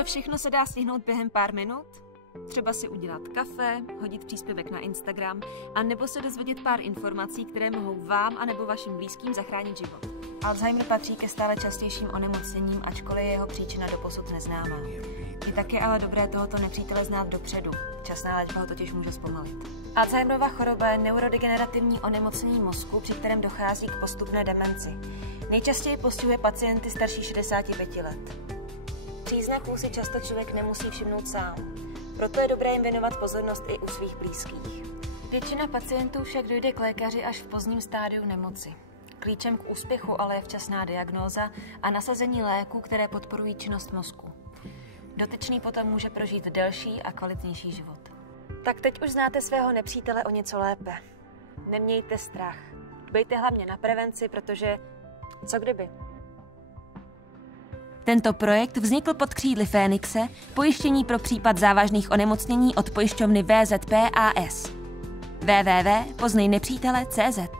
Co všechno se dá stihnout během pár minut? Třeba si udělat kafe, hodit příspěvek na Instagram a nebo se dozvědět pár informací, které mohou vám a nebo vašim blízkým zachránit život. Alzheimer patří ke stále častějším onemocněním, ačkoliv je jeho příčina doposud neznámá. Je taky ale dobré tohoto nepřítele znát dopředu. Časná léčba ho totiž může zpomalit. Alzheimerova choroba je neurodegenerativní onemocnění mozku, při kterém dochází k postupné demenci. Nejčastěji postihuje pacienty starší 65 let. Příznaků si často člověk nemusí všimnout sám. Proto je dobré jim věnovat pozornost i u svých blízkých. Většina pacientů však dojde k lékaři až v pozdním stádiu nemoci. Klíčem k úspěchu ale je včasná diagnóza a nasazení léků, které podporují činnost mozku. Dotyčný potom může prožít delší a kvalitnější život. Tak teď už znáte svého nepřítele o něco lépe. Nemějte strach. Dbejte hlavně na prevenci, protože co kdyby? Tento projekt vznikl pod křídly Fénixe, pojištění pro případ závažných onemocnění od pojišťovny VZP a S. www.poznejnepřítele.cz